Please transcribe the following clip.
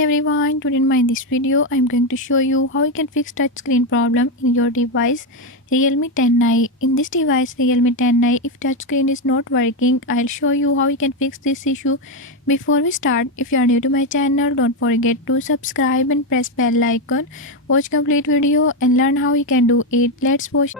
Hey everyone, today in this video I'm going to show you how you can fix touchscreen problem in your device Realme 10i. In this device Realme 10i, if touchscreen is not working, I'll show you how you can fix this issue. Before we start, if you are new to my channel, don't forget to subscribe and press bell icon. Watch complete video and learn how you can do it. Let's watch.